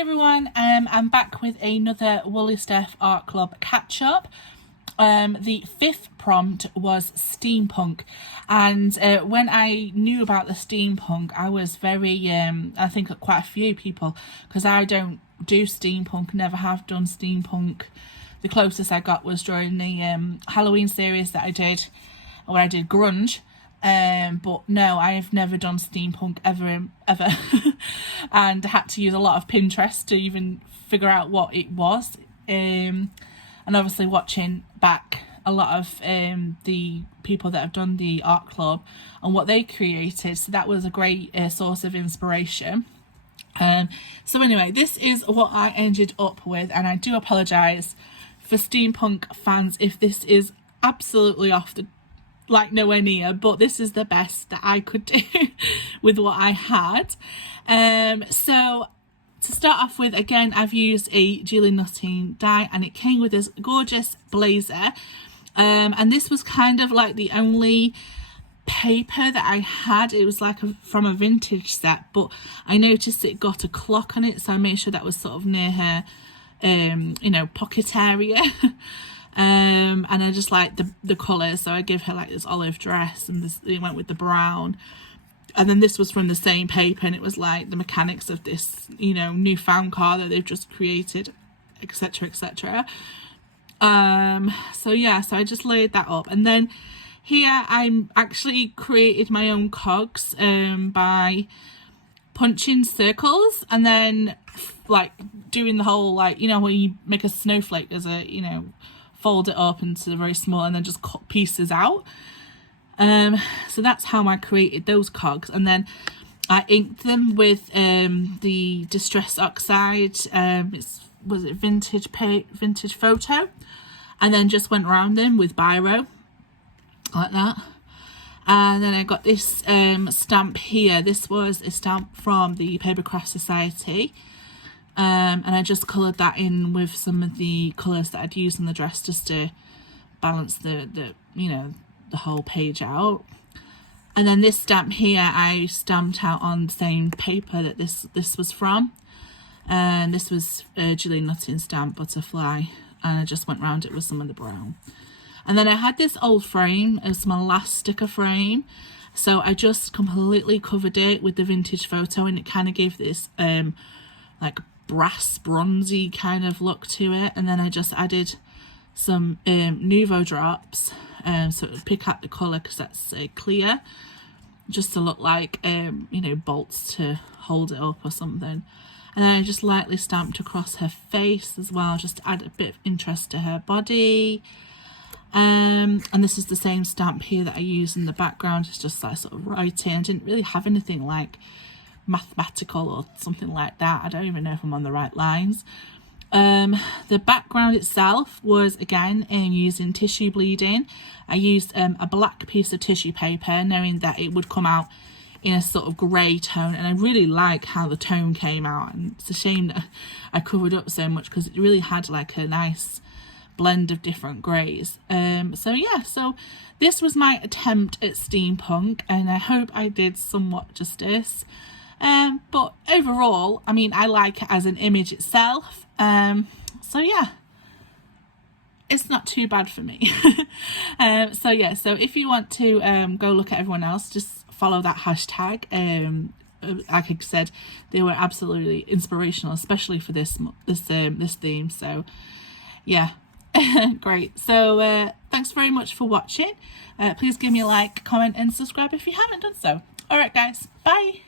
everyone, I'm back with another WSArtclub catch-up. The fifth prompt was steampunk, and when I knew about the steampunk, I was very, I think quite a few people, because I don't do steampunk, never have done steampunk. The closest I got was during the Halloween series that I did, where I did grunge. But no, I have never done steampunk ever and had to use a lot of Pinterest to even figure out what it was, and obviously watching back a lot of the people that have done the art club and what they created, so that was a great source of inspiration. So anyway, this is what I ended up with, and I do apologise for steampunk fans if this is absolutely off the nowhere near, but this is the best that I could do with what I had. So to start off with, again, I've used a Julie Nutting die, and it came with this gorgeous blazer, and this was kind of like the only paper that I had. It was like from a vintage set, but I noticed it got a clock on it, so I made sure that was sort of near her pocket area. And I just like the colours, so I give her like this olive dress, and it went with the brown, and then this was from the same paper, and it was like the mechanics of this newfound car that they've just created, etc, etc. So yeah, so I just laid that up, and then here I actually created my own cogs by punching circles, and then like doing the whole when you make a snowflake as a fold it up into very small and then just cut pieces out. So that's how I created those cogs, and then I inked them with the Distress Oxide. Was it vintage photo, and then just went around them with biro like that. And then I got this stamp here. This was a stamp from the Papercraft Society. And I just coloured that in with some of the colours that I'd used in the dress, just to balance the whole page out. And then this stamp here I stamped out on the same paper that this was from, and this was Julie Nutting stamp Butterfly, and I just went around it with some of the brown. And then I had this old frame. It was my last sticker frame, so I just completely covered it with the vintage photo, and it kind of gave this like brass bronzy kind of look to it. And then I just added some Nuvo drops, so it would pick out the colour, because that's clear, just to look like bolts to hold it up or something. And then I just lightly stamped across her face as well, just to add a bit of interest to her body. And this is the same stamp here that I used in the background. It's just like sort of writing. I didn't really have anything like mathematical or something like that. I don't even know if I'm on the right lines. The background itself was again using tissue bleeding. I used a black piece of tissue paper, knowing that it would come out in a sort of grey tone, and I really like how the tone came out, and it's a shame that I covered up so much, because it really had like a nice blend of different greys. So yeah, so this was my attempt at steampunk, and I hope I did somewhat justice. But overall, I mean, I like it as an image itself. So yeah, it's not too bad for me. So yeah, so if you want to go look at everyone else, just follow that hashtag. Like I said, they were absolutely inspirational, especially for this theme. So yeah, great. So thanks very much for watching. Please give me a like, comment and subscribe if you haven't done so. All right guys, bye.